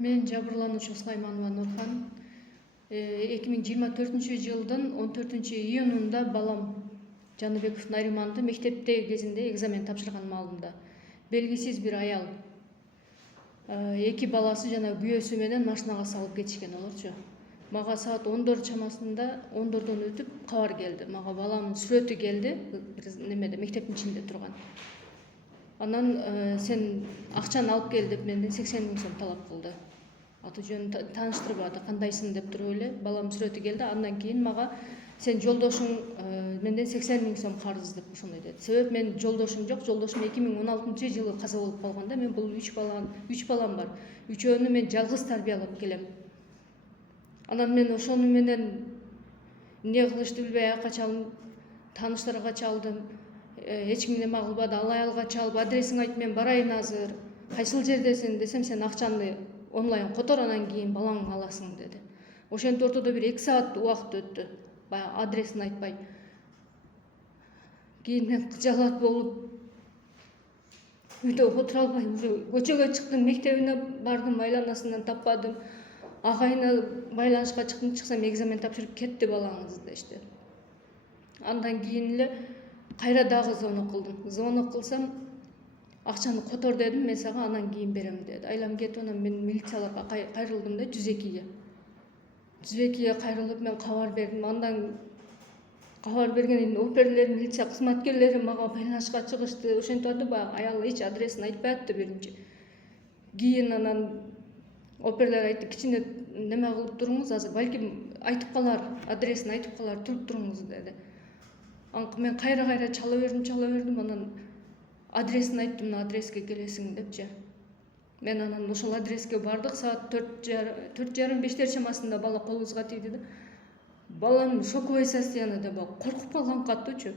Мен жабырлануучу Сулайманова Нурхан 2024-жылдын 14-июнунда балам Жаныбеков Нариманды мектепте кезинде экзамен тапшырган маалында белгисиз бир аял эки баласы жана күйөөсү менен машинага салып кетишкен олорчу. Мага саат 14 чамасында 14дон өтүп кабар келди. Мага баламдын сүрөтү келди, немеде мектептин ичинде турган. Анан сен акчаны алып кел деп менден 80 000 сом талап кылды. Аты жөнүн тааныштырбады, кандайсың деп туруп эле балам сүрөтү келди. Андан кийин мага сен жолдошуң менден 80 000 сом карыз деп ошондой деди. Себеп мен жолдошум жок, жолдошум 2016-жылы каза болуп калганда мен бул 3 балам бар. Үчөөнү мен жалгыз тарбиялап келем. Анан мен ошону менен эмне кылышты билбей аяка чалдым, тааныштарга чалдым. Эч ким неме кылбады, ал аялга чалып адресиңди айт, мен барайын азыр. Кайсыл жердесиң десем, сен акчаны онлайн котор, анан кийин балаңды аласың деди. Ошентип ортодо бир 2 саат убакыт өттү. Баягы адресин айтпай. Кийин мен кыжалат болуп үйдө отура албай көчөгө чыктым, мектебине бардым, айланасынан таппадым. Агайына байланышка чыксам экзамен тапшырып кетти балаңыз дешти. Андан кийин эле кайра дагы звонок кылдым. Звонок кылсам акчаны котор дедим, мен сага анан кийин берем деди. Айлам кетип, анан мен милицияларга кайрылдым да 102-ге. 102-ге кайрылып мен кабар бердим. Андан кабар бергенден оперлер, милиция кызматкерлери мага байланышка чыгышты. Ошентип атып аял эч адресин айтпай атты биринчи. Кийин анан оперлер айтты, кичине неме кылып туруңуз, азыр балким айтып калар, адресин айтып калар, туруп туруңуз деди. Мен кайра чала бердим, анан адресин айттым, мына адреске келесиң депчи. Мен анан ошол адреске бардык, саат 4:30-5 чамасында бала колубузга тийди да. Балам шоковый состояниеде, коркуп калган каттуучу.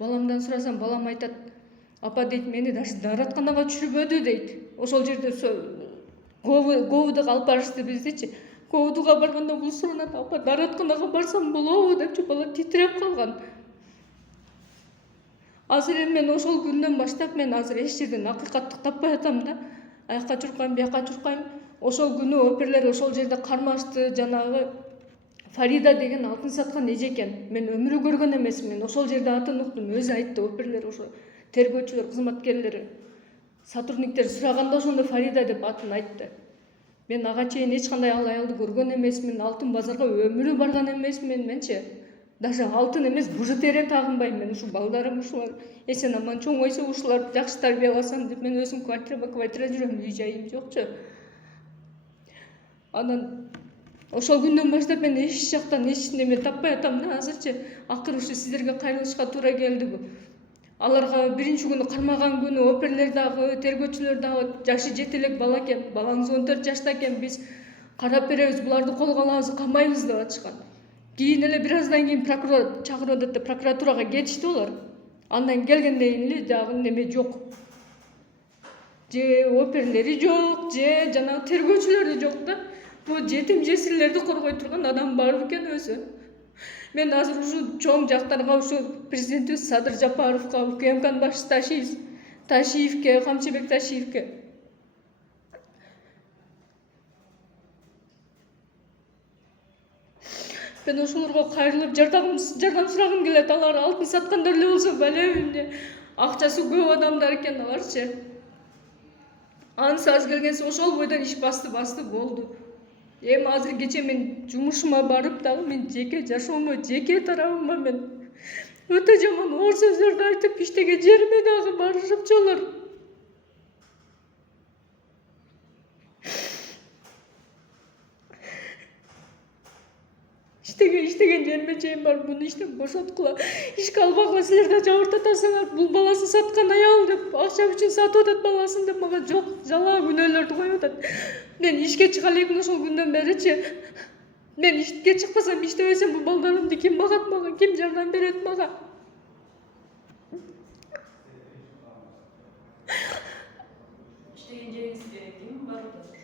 Баламдан сурасам, балам айтат, апа дейт, мени даже дааратканага түшүрбөдү дейт. Ошол жерде говдуга алып барышты биздичи. Говдуга барганда бул суранат, апа дааратканага барсам болобу депчи, бала титиреп калган. Азыр эми мен ошол күндөн баштап мен азыр эч жерден акыйкатты таппай атам да. Аяка чуркайм, бияка чуркайм. Ошол күнү оперлер ошол жерде кармашты, жанагы Фарида деген алтын саткан эже экен. Мен өмүрү көргөн эмесмин. Мен ошол жерде атын уктум, өзү айтты, оперлер, ошо тергөөчүлөр, кызматкерлери, сотрудниктер сураганда ошондо Фарида деп атын айтты. Мен ага чейин эч кандай ал аялды көргөн эмесмин, алтын базарга өмүрү барган эмесмин менчи. Даже алтын эмес, бужутерия тагынбайм мен. Ушу балдарым ушулар эсен аман чоңойсо ушуларды жакшы тарбияласам деп мен өзүм квартира жүрөм, үй жайым жокчу. Анан ошол күндөн баштап мен эч жактан эч неме таппай атам да азырчы. Акыры ушу сиздерге кайрылышка туура келди. Аларга биринчи күнү кармаган күнү оперлер дагы, тергөөчүлөр дагы жашы жете элек бала экен, балаңыз 14 жашта экен, биз карап беребиз, буларды колго алабыз, камайбыз деп атышкан. Кийин эле бир аздан кийин прокурор чакырып деп прокуратурага кетишти олар. Андан келгенден кийин эле дагы неме жок. Же оперлери жок, же жанагы тергөөчүлөр жок да. Бул жетим жесирлерди коргой турган адам бар экен өзү. Мен азыр ушу чоң жактарга, ушу президентибиз Садыр Жапаровго, УКМКнын башчысы Ташиевке, Камчыбек Ташиевке мен ошолорго кайрылып жардам сурагым келет. Алар алтын саткандар эле болсо балем, эмне акчасы көп адамдар экен аларчы. Анысы аз келгенсе ошол бойдон иш басты болду. Эми азыр кече мен жумушума барып дагы мен жеке жашоомо, жеке тарабыма мен өтө жаман оор сөздөрдү айтып, иштеген жериме дагы барышыпчы алар. Иштеген жериме чейин барып, буну иштен бошоткула, ишке албагыла, силер да жабыртатасыңар, бул баласын саткан аял деп, акча үчүн сатып атат баласын деп мага жок жалаа күнөөлөрдү коюп атат. Мен ишке чыга элекмин ошол күндөн беричи. Мен ишке чыкпасам, иштебесем бул балдарымды ким багат мага, ким жардам берет мага? İşte жериңиз ким бар атат?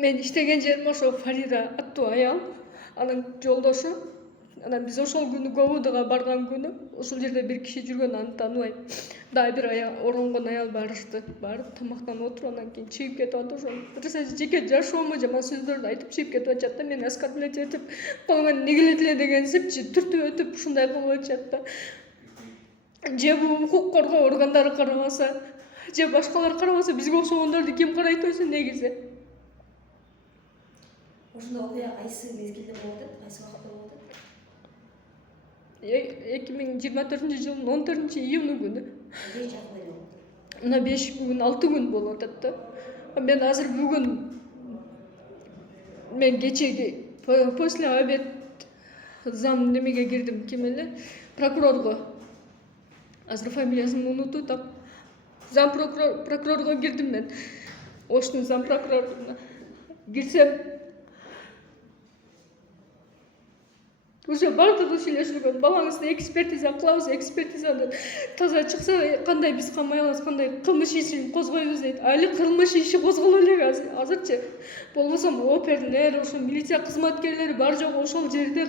Мен иштеген жерим ошо Фарида аттуу аял, анын жолдошу. Анан биз ошол күнү говудага барган күнү ошол жерде бир киши жүргөн, аны тааныбайм. дагы бир оронгон аял барышты. Барып тамактанып отуруп анан кийин чыгып кетип атып ошо бир жеке жашоомо жаман сөздөрдү айтып чыгып кетип атышат да. Мен оскорблять этип колуңан эмне келет эле дегенсипчи түртүп өтүп ушундай кылып атышат да. Же бул укук коргоо органдары карабаса, же башкалар карабаса, бизге окшогондорду ким карайт өзү негизи? Ошондой окуя кайсы мезгилде болуп атат, кайсы убакытта болуп атат? 2024-жылдын 14-июнь күнү. Кандай жагдайда болуп атат? Мына 5 күн, 6 күн болуп атат да. Мен азыр бүгүн мен кечеги после обед зам немеге кирдим, ким эле? Прокурорго. Азыр фамилиясын унутуп атам. Зам прокурорго кирдим мен. Оштун зам прокуроруна. Кирсем уже бардыгы сүйлөшүлгөн. Балаңызды экспертиза кылабыз, экспертизадан таза чыкса кандай биз камай алабыз, кандай кылмыш ишин козгойбуз дейт. Али кылмыш иши козголо элек азырчы. Болбосо оперлер, ошо милиция кызматкерлери бар жок ошол жерде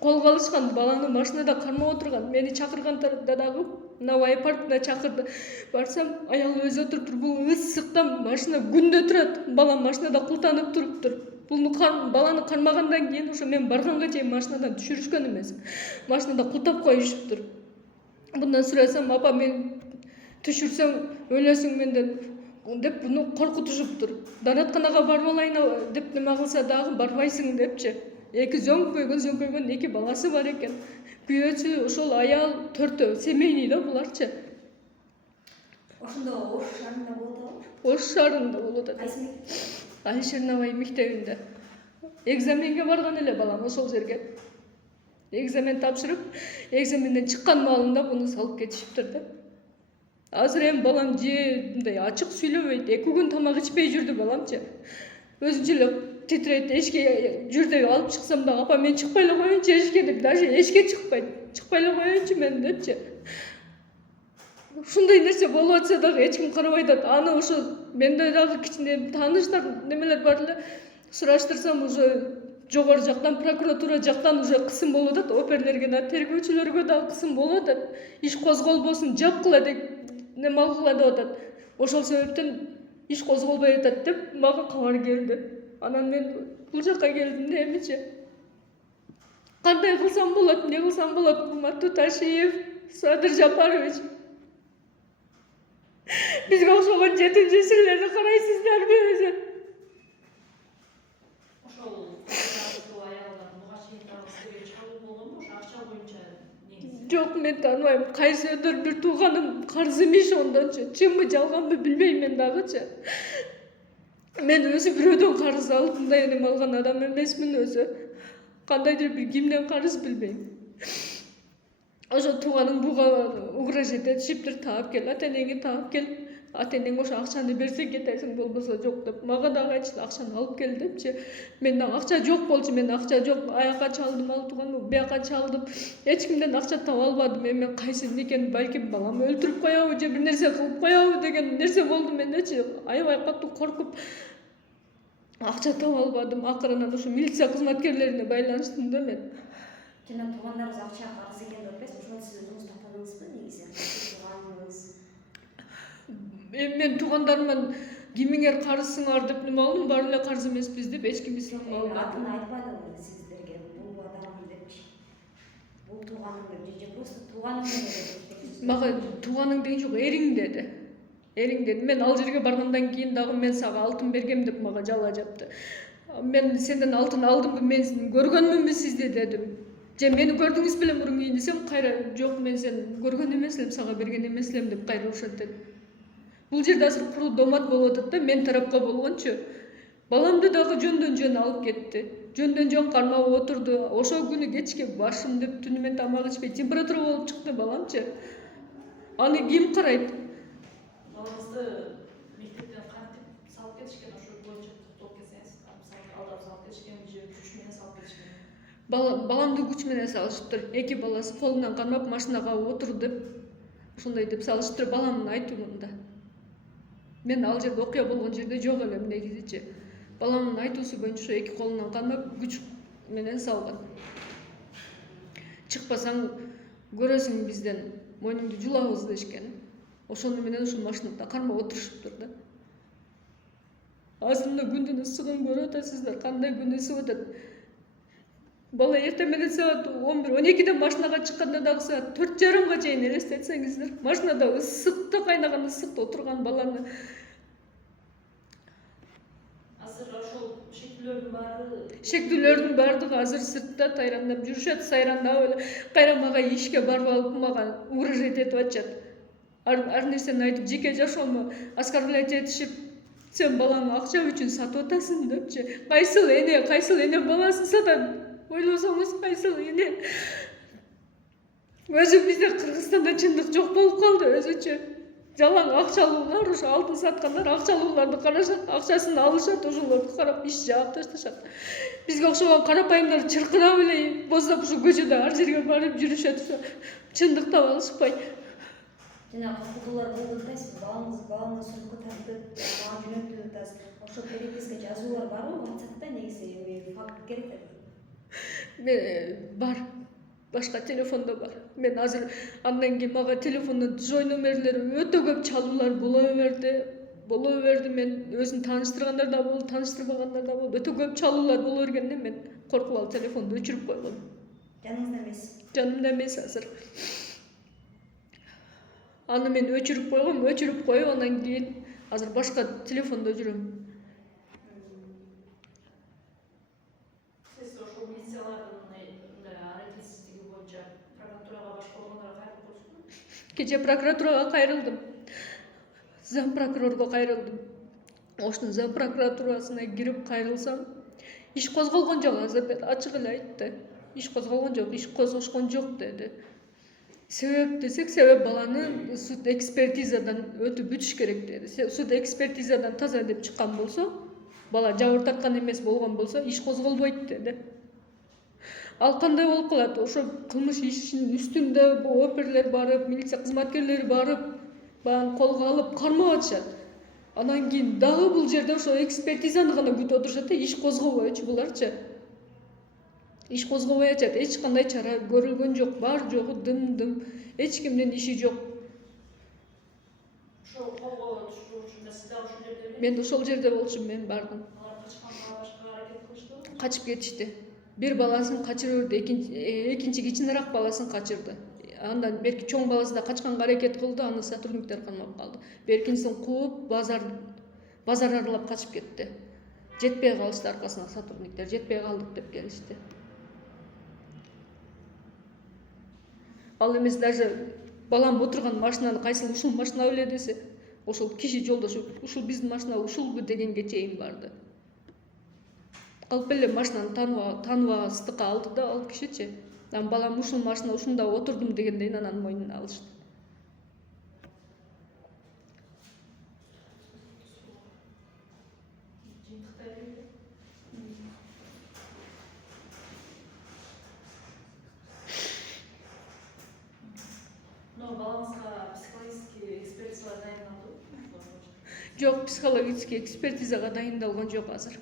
колго алышкан, баланы машинада кармап отурган. Мени чакырганда дагы Навай паркына чакырды. Барсам, аял өзү отуруптур. Бул ысыктан машина күндө турат. Балам машинада култанып туруптур. Буну баланы кармагандан кийин ошо мен барганга чейин машинадан түшүрүшкөн эмес. Машинада култап коюшуптур. Bundan сурасам, апа мен түшүрсөң өлөсүң менден деп буну коркутушуптур. Дааратканага барып алайын деп неме кылса дагы барбайсың депчи. Эки зөңкөйгөн эки баласы бар экен. Күйөөсү ошол аял төртөө, семейный да буларчы. Ошондо Ош шаарында болуп атабы? Ош шаарында болуп атат. Кайсы мектепте? Алишер Навай мектебинде. Экзаменге барган эле балам ошол жерге. Экзамен тапшырып, экзаменден чыккан маалында буну салып кетишиптир да. Азыр эми балам же мындай ачык сүйлөбөйт. 2 күн тамак ичпей жүрдү баламчы. Өзүнчө эле титрейт, эшикке жүрдө алып чыксам да, апа мен чыкпай эле коеюнчу эшикке деп, даже эшикке чыкпайт. Чыкпай эле коеюнчу мен депчи. Ушундай нерсе болуп атса дагы эч ким карабай атат. Аны ошо менде дагы кичине тааныштар немелер бар эле. Сураштырсам уже жогору жактан, прокуратура жактан уже кысым болуп атат. Оперлерге да, тергөөчүлөргө дагы кысым болуп атат. Иш козголбосун, жапкыла деп неме кылгыла деп атат. Ошол себептен иш козголбой атат деп мага кабар келди. Анан мен бул жакка келдим да эмичи. Кандай кылсам болот, эмне кылсам болот? Курматтуу Ташиев Садыр Жапарович. Бизге окшогон жетинчи сирлерди карайсыздарбы өзү? Ошол аялдан буга чейин дагы сизге чалуу болгонбу? Ошо акча боюнча негизи? Жок, мен тааныбайм. Кайсыдыр бир тууганым карыз эмиш ондончу. Чынбы, жалганбы билбейм мен дагычы. Мен өзү бирөөдөн карыз алып мындай неме алган адам эмесмин өзү. Кандайдыр бир кимден карыз билбейм. Ошо тууганым буга угрожать этишиптир, таап кел, ата-энеңи таап кел. Ата-энең ошо акчаны берсе кетесиң, болбосо жок деп. Мага дагы айтышты, акчаны алып кел депчи. Мен дагы акча жок болчу, мен акча жок, аяка чалдым, ал тууганым бияка чалдым. Эч кимден акча таба албадым. Мен кайсы экен, балким балам өлтүрүп коябы же бир нерсе кылып коябы деген нерсе болду мендечи. Аябай катуу коркуп акча таба албадым. Акырынан ошо милиция кызматкерлерине байланыштым да мен. Жана туугандарыңыз акча карыз экен деп атпайсызбы? Ошону сиз өзүңүз таппадыңызбы негизи? Тууганыңыз. Мен туугандарыман кимиңер карызсыңар деп неме кылдым, баары эле карыз эмеспиз деп эч ким ислам албады. Атын айтпадыңызбы сиздерге? Бул адамым депчи. Бул тууганым деп же просто тууганым деп? Мага тууганың деген жок, эриң деди. Эриң деди. Мен ал жерге баргандан кийин дагы мен сага алтын бергем деп мага жала жапты. Мен сенден алтын алдымбы, мен көргөнмүнбү сизди дедим. Же мени көрдүңүз беле мурун кийин десем, кайра жок, мен сени көргөн эмес элем, сага берген эмес элем деп кайра ушат деди. Бул жерде азыр куру домат болуп атат да, мен тарапка болгончу. Баламды дагы жөндөн жөн алып кетти. Жөндөн жөн кармап отурду. Ошол күнү кечке башым деп түнү мен тамак ичпей температура болуп чыкты баламчы. Аны ким карайт? Балаңызды мектептен кантип салып кетишкен, ошол боюнча токтоп кетсеңиз, алдап салып кетишкен же күч менен салып кетишкен? Баламды күч менен салышыптыр. Эки баласы колунан кармап машинага отур деп ошондой деп салышыптыр баламдын айтуунда. Мен ал жерде окуя болгон жерде жок элем негизичи. Баламдын айтуусу боюнча эки колунан кармап күч менен салган. Чыкпасаң көрөсүң бизден, мойнуңду жулабыз дешкен. Ошону менен ушул машинада кармап отурушуптур да. Азыр мына күндүн ысыгын көрүп атасыздар, кандай күн ысып атат. Бала эртең менен саат 11-12'de машинага чыкканда дагы саат 4:30 чейин элестетсеңиздер, машинада ысыкта, кайнаган ысыкта отурган баланы. Азыр ошол шектүүлөрдүн Шектүүлөрдүн баардыгы азыр сыртта тайрандап жүрүшөт, сайрандап эле кайра мага ишке барып алып мага угрожать этип атышат. Ар нерсени айтып, жеке жашоомо оскорблять этишип, сен балаңы акча үчүн сатып атасың депчи. Кайсыл эне баласын сатат? Ойлосоңуз, кайсыл эне? Өзү бизде Кыргызстанда чындык жок болуп калды өзүчө. Жалаң акчалуулар, ошо алтын саткандар акчалууларды карашат, акчасын алышат, ошолорду карап иш жаап ташташат. Бизге окшогон карапайымдар чыркырап эле боздоп ушу көчөдө ар жерге барып жүрүшөт, чындык таба алышпай. Жана катылуулар болду атасыз, балаңыз сотко тартып, мага жөнөтүп атасыз. Ошо переписка жазуулар барбы WhatsApp'та негизи факт керек да. Бар. Башка телефондо бар. Мен азыр андан кийин мага телефондон жой номерлери өтө көп чалуулар боло берди. Мен өзүн тааныштыргандар да болду, тааныштырбагандар да болду. Өтө көп чалуулар боло бергенден мен коркуп алып телефонду өчүрүп койгом. Жаныңызда эмес. Жанымда эмес азыр. Аны мен өчүрүп коюп, андан кийин азыр башка телефондо жүрөм. Сиз ошол милициялардын аракетсиздиги боюнча прокуратурага башка органдарга кайрылып коюпсузбу? Кечээ прокуратурага кайрылдым. Зам прокурорго кайрылдым. Оштун зам прокуратурасына кирип кайрылсам, иш козголгон жок, азыр ачык эле айтты. Иш козголгон жок, иш козгошкон жок деди. Себеп десек, себеп баланы суд экспертизадан өтүп бүтүш керек деди. Суд экспертизадан таза деп чыккан болсо, бала жабыр тарткан эмес болгон болсо, иш козголбойт деди. Ал кандай болуп калат? Ошо кылмыш ишинин үстүндө бу оперлер барып, милиция кызматкерлери барып, баягы колго алып кармап атышат. Анан кийин дагы бул жерде ошо экспертизаны гана күтүп отурушат да, иш козгобойчу буларчы. Иш козгобой атышат, эч кандай чара көрүлгөн жок, бар жогу дым-дым, эч кимдин иши жок. Ошо колго түшүрүшүндө сиз дагы ошол жерде эле? Мен ошол жерде болчумун, мен бардым. Алар качканга башка аракет кылыштыбы? Качып кетишти. Бир баласын качырып берди, экинчи кичинерээк баласын качырды. Андан берки чоң баласы да качканга аракет кылды, аны сотрудниктер камап калды. Беркинсин кууп базар аралап качып кетти. Жетпей калышты аркасына сотрудниктер, жетпей калдык деп келишти. Ал эмес даже балам отурган машинаны кайсыл ушул машина беле десе, ошол киши жолдошу ушул биздин машина ушулбу дегенге чейин барды. Калп эле машинаны таныбастыкка алды да ал кишичи. Анан балам ушул машина ушунда отурдум дегенден анан мойнуна алышты. Балаңызга психологический экспертизалар дайындалды? Жок, психологический экспертизага дайындалган жок азыр.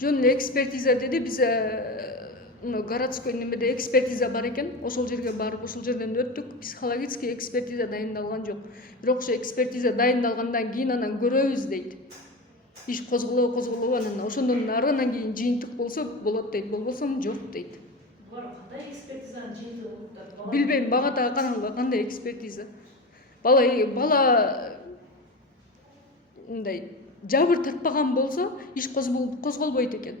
Жөн эле экспертиза деди, биз городской немеде экспертиза бар экен, ошол жерге барып, ошол жерден өттүк, психологический экспертиза дайындалган жок. Бирок ошо экспертиза дайындалгандан кийин анан көрөбүз дейт. Иш козголобу, анан ошондон арынан кийин жыйынтык болсо болот дейт, болбосо жок дейт. Булар кандай экспертизанын жыйынтыгы болуптур? Билбейм, бага да караңгы кандай экспертиза. Бала мындай жабыр тартпаган болсо иш козголбойт экен.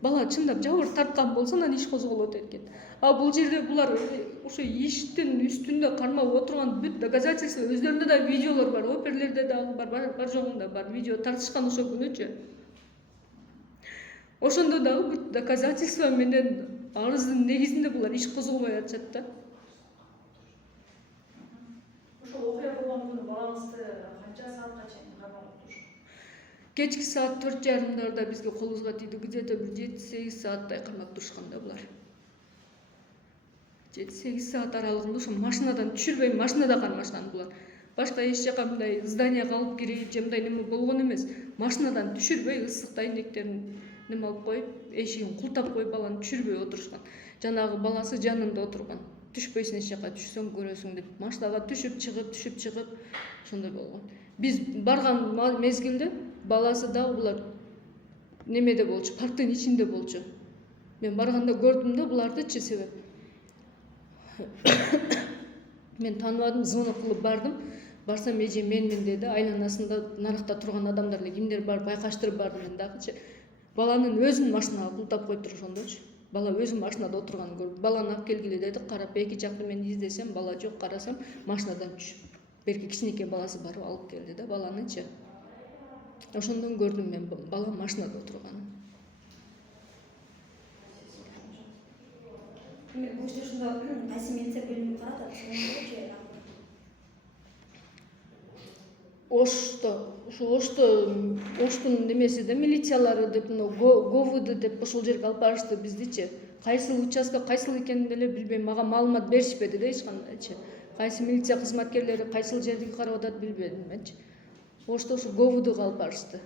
Бала чындап жабыр тарткан болсо анан иш козголот экен. А бул жерде булар ошо иштин үстүндө кармап отурган бүт доказательства, өздөрүндө да видеолор бар, оперлерде дагы бар жогунда бар видео тартышкан ошол күнүчү. Ошондо дагы бүт доказательства менен арыздын негизинде булар иш козголбой атышат да. Ошол окуя болгон күнү балаңызды канча саатка чейин кармап отуруш? Кечки саат 4:30 бизге колубузга тийди, где-то бир 7-8 сааттай кармап турушканда булар. 7-8 саат аралыгында ошо машинадан түшүрбөй, машинада кармашкан булар. Башка эч жака мындай зданияга алып кирип, же мындай неме болгон эмес. Машинадан түшүрбөй, ысык айнектерин неме алып коюп, эшигин култап коюп баланы түшүрбөй отурушкан. Жанагы баласы жанында отурган. түшпөйсүң эч жака, түшсөң көрөсүң деп машинага түшүп чыгып ошондой болгон. Биз барган мезгилде баласы дагы булар немеде болчу, парктын ичинде болчу. Мен барганда көрдүм да булардычы, себеп мен тааныбадым, звонок кылып бардым. Барсам эже менмин деди. Айланасында нарыкта турган адамдар эле кимдер бар байкаштырып бардым мен дагычы. Баланын өзүн машинага култап коюптур ошондочу. Бала өзү машинада отурганын көрүп, баланы алып келгиле деди. Карап эки жакты мен издесем, бала жок, карасам машинадан түшүп. Берки кичинекей баласы барып алып келди да баланычы. Ошондон көрдүм мен бала машинада отурганын. Мен бул иште ушунда кайсы милиция бөлүмү каратат, ошондойчу. Оштун немеси да милициялары деп, ГОВУД деп ошол жерге алып барышты биздичи. Кайсыл участка, кайсыл экенин деле билбейм, мага маалымат беришпеди да эч кандайчы. Кайсы милиция кызматкерлери кайсыл жерди карап атат билбедим менчи. Ошто ошо ГОВУДга алып барышты.